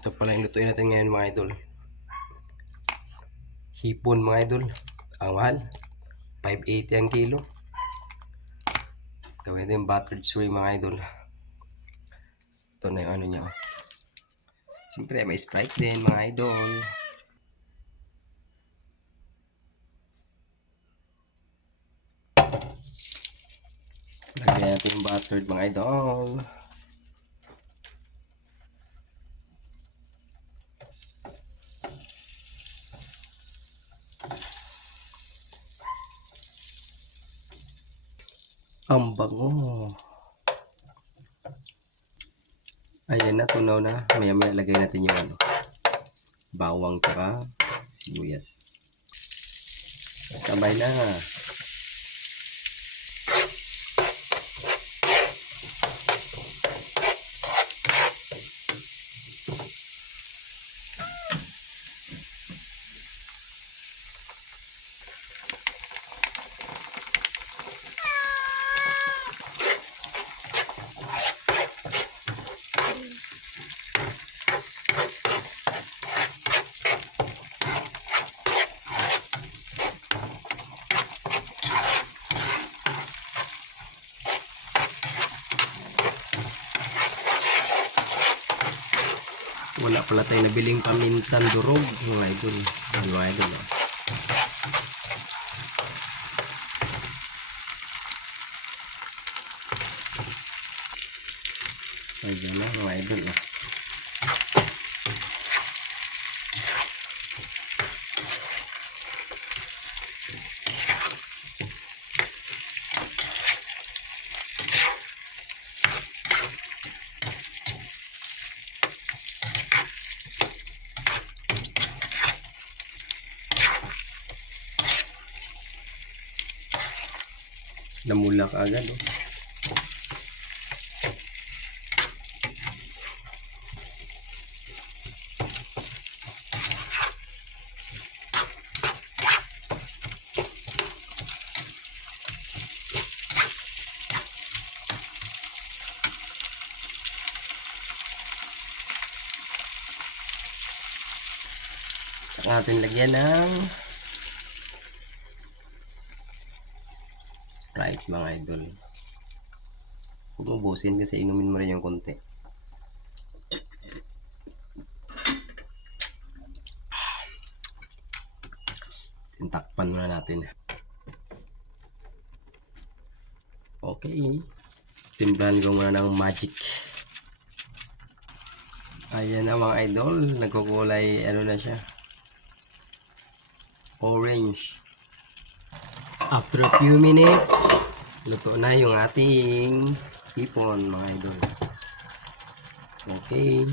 Ito pala yung lutuin natin ngayon mga idol. Hipon mga idol. Ang mahal. 580 ang kilo. Gawin din buttered shrimp mga idol. Ito na yung ano niya. Siyempre may Sprite din mga idol. Lagyan natin yung buttered mga idol. Ang bango. Ayan na, tunaw na. Maya maya lagay natin yung ano, bawang tsaka sibuyas. Sabay na. Wala pala tayo nabiling pamintang durog mga idol. Mga idol. Ayan na mga idol. Namula ka agad. Saka natin lagyan ng Sprite mga idol. Huwag mo busin kasi inumin mo rin yung konti. Tintakpan muna natin. Okay. Timplahan ko muna ng magic. Ayan na mga idol. Nagkukulay ano na siya. Orange. After a few minutes, luto na yung ating hipon mga idol. Okay.